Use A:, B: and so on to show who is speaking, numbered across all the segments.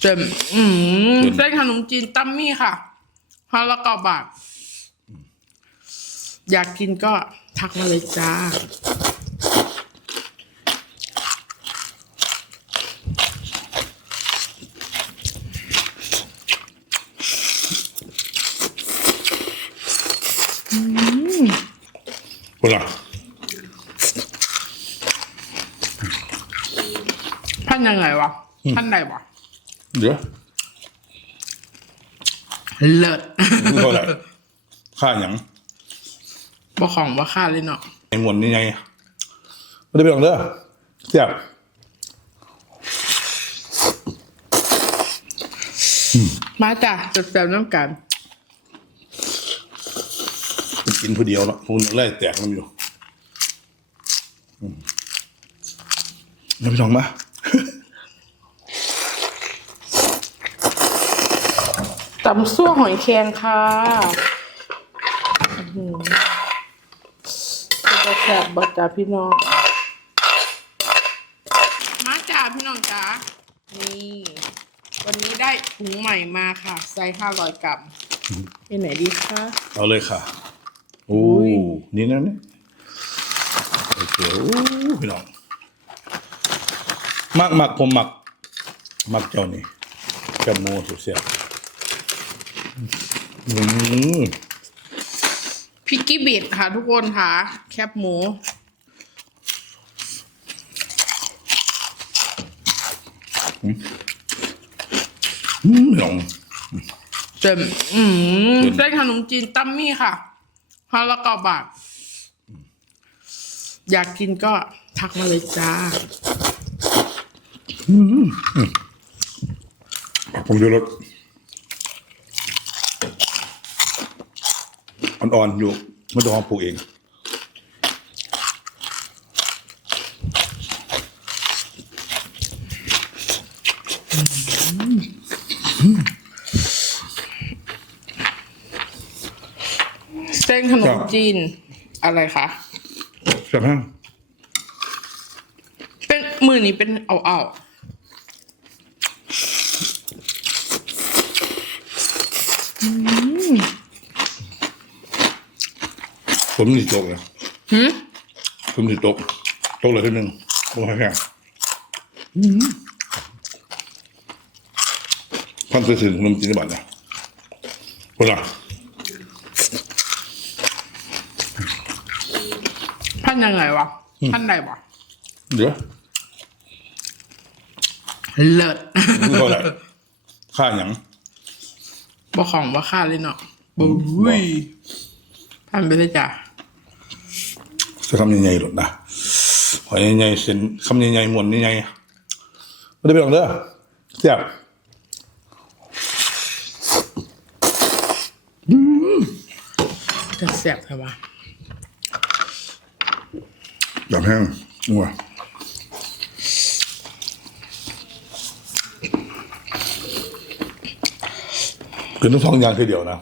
A: เต็มอืมเส้นขนมจีนตั้มมี่ค่ะห้าละเก้าบาท อยากกินก็ทักมาเลยจ้า
B: คนละ
A: พันยังไงวะพันไหนวะ
B: เดี๋ยว
A: เลิศ
B: เท่าไหร่ค่าหยัง
A: บ่ของว่าค่าเลยเนาะ
B: ไอ้หมวนนี่ไงไม่ได้ไปหรอกเด้อเสียบ
A: มาจ้ะจัดแซวน้ำกัน
B: กินผู้เดียวเนาะพวกนี้ไล่แตกมันอยู่อืมไม่ไปลองมาำ
A: ซั่วหอยแครงค่ะอื้อหือจะแซ่บบ่จ้าพี่น้อง มาจ้าพี่น้องจ้านี่ วันนี้ได้ถุงใหม่มาค่ะ ไซส์ห้าร้อยกรัมเป็นไหนดีคะ
B: เอาเลยค่ะ โอ้
A: อุ้ย
B: นี่นะนี่โอเคโอ้พี่น้องมักมักผมมัก มักเจ้านี่กับหมูสุดเสียบ อืม
A: พิกกี้บิดค่ะทุกคนค่ะ แคบหมู
B: อืมพี่น้อง
A: เต็มอืม
B: เต็ม
A: เส้นขนมจีนตั้มมี่ค่ะห้าละเก้าบาท อยากกินก็ทักมาเลยจ้า
B: ผมดูรถ อ่อนๆอยู่ไม่ต้องปลูกเอง
A: เส้นขนมจีนอะไรคะ
B: ใช่ไหม
A: เป็นมือนี้เป็นเอาเอา
B: ผมนี่ตกเลย
A: ๆหืม
B: ผมนี่ตกตกเลยทีหนึ่งตกแค่พันซื้อถึงขนมจีนบาทเนี่ยคนละ
A: พันยังไงวะพันไหนวะ
B: เดี๋ยว
A: เลิศ
B: เท่าไหร่ค่าหยัง
A: บ่ของว่าค่าเลยเนาะบุ้ยพันไปเลยจ้ะ
B: จะคำใหญ่ๆหลดนะหอยใหญ่ๆเส้นคำใหญ่ๆหมวนใหญ่ๆไม่ได้ไปหรอกเด้อเสียบ
A: จะแซ่บใช่ปะ
B: แบบแห้งนัวคือทั้งสองอย่างทีเดียวนะ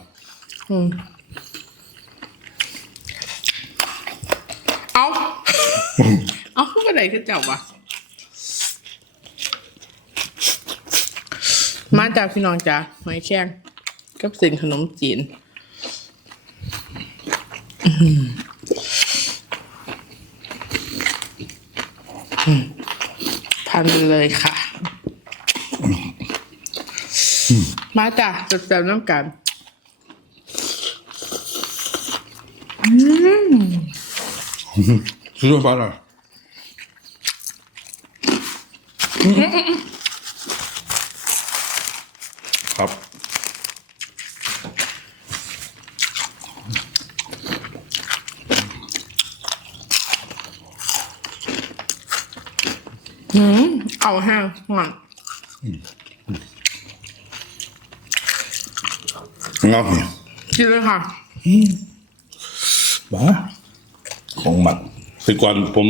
A: เอาเอาขึ้นเจ้าวะมาจากพี่น้องจ้ะหอยแครงกับสิ่งขนมจีนอื้อหืออืมทานไปเลยค่ะ มาจ้ะจัดแซวน้ำกัน
B: ซื้อมาป ลาหน่อยครับ
A: เอาแห้งหมัน
B: งอกเนี่ย
A: กินเลยค่ะ
B: บ้าของหมักคือก่อนผม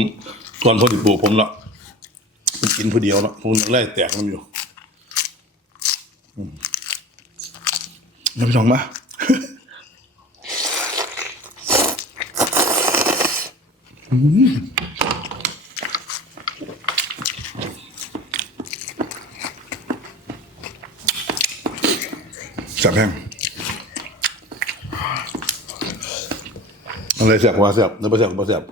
B: ก่อนพอดีปลูกผมละผม กินผู้เดียวละผมไล่แตกมันอยู่อืมไม่ไปลองมาจับแห้งอะไรแสบว่าแสบเนื้อปลาแสบกว่าแสบ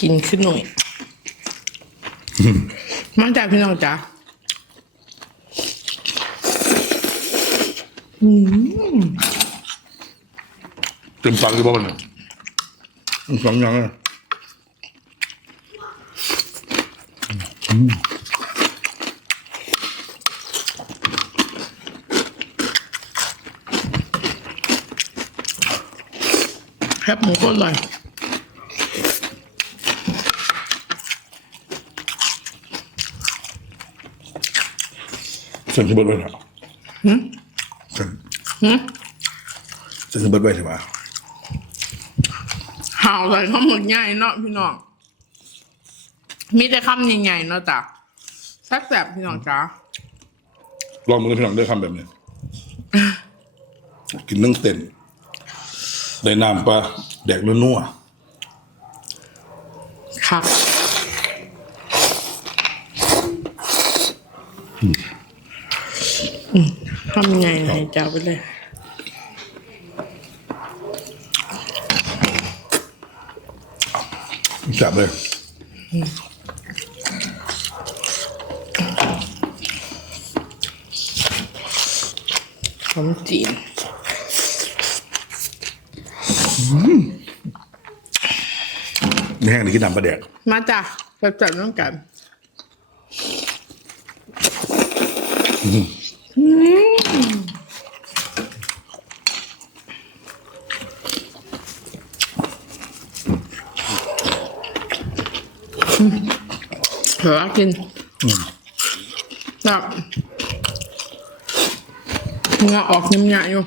A: กินขึ้นหน่อย มันจากพี่น้องจ๋า
B: เต็มปากที่บ้านเนี่ยสองอย่างเลย
A: แคบหมูก็อร่อย
B: เส้นที่เบิร์ดไว้เถอะเส้นเส้นที่เบิร์ดไว้ถือว่า
A: ห่าวเลยเขาหมดง่ายเนาะพี่น้อง มีแต่คำใหญ่ๆเนาะจ้ะแซ่บๆพี่น้องจ๋า
B: ลองมือพี่น้องได้คำแบบนี้ กินนึ่งเต้นได้น้ำปลาแดกนัว
A: ครับอืม ทำยังไงให้จ้าไปเลย
B: ๆจับเลย
A: ขนมจีน
B: ไม่แห้งนี่กินน้ำปลาแดก
A: มาจ้ะจับจับน้องกัน เหรอกินแบบเหงาออกยิ้มหยาอยู่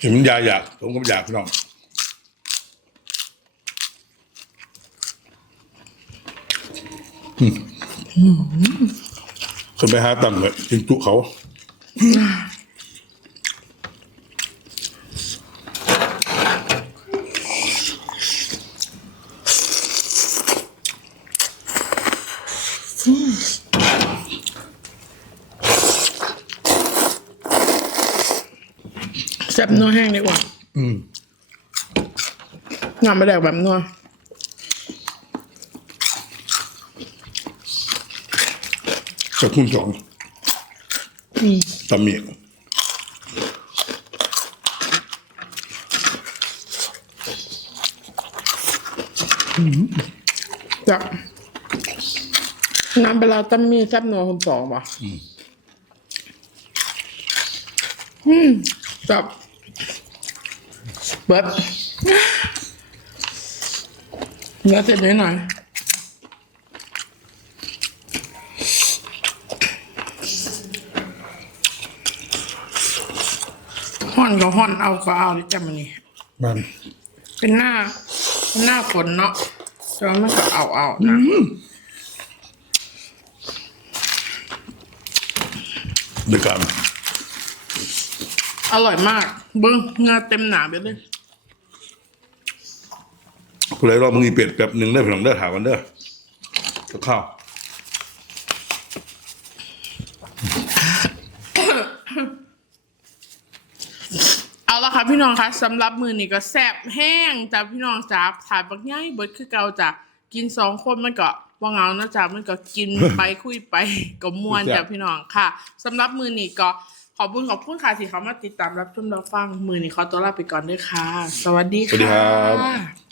B: เห็นมันยาอยากผมก็ไม่อยากพี่น้อง คนไปหาตังค์เลยกินจุเขา
A: แซ่บนัวแห้งดีกว่า
B: อืม
A: งามไปแดกแบบนัว
B: กับคุณสองตำเมียง
A: จับน้ำเวลาตั้มมีแซ่บนัวคนสองป่ะอืมจับเบิดเนื้อเสร็จนิดหน่อย อนก็ห่อนเอาก็เอาดิจ้ะมันนี่
B: มัน
A: เป็นหน้าเป็นหน้าฝนเนาะแต่ว่ามันก็เอาเอาๆนะ
B: เดือดกัน
A: อร่อยมากเบิ้งเงาเต็มหนาไปเลย
B: ผู้ใดรอบมึงอีเป็ดแบบหนึ่งได้อพี่น้องเด้อถามกันเด้อกับข้าว
A: เอาละค่ะ พี่น้องคะสำหรับมือนี้ก็แซ่บแห้งจ้ะพี่น้องจ้าถ่ายบักง่ายเบิดคือเก่าจ้ะกินสองคนมันก็ว่าเหงานะจ๊ะมันก็กินไปคุยไปก็ม่วนจ้ะพี่น้องค่ะสำหรับมือนี้ก็ขอบคุณขอบคุณค่ะที่เขามาติดตามรับชมรับฟังมือนี้ขอตัวลาไปก่อนด้วยค่ะ สวัสดี
B: สวัสดีครับ
A: ค่ะ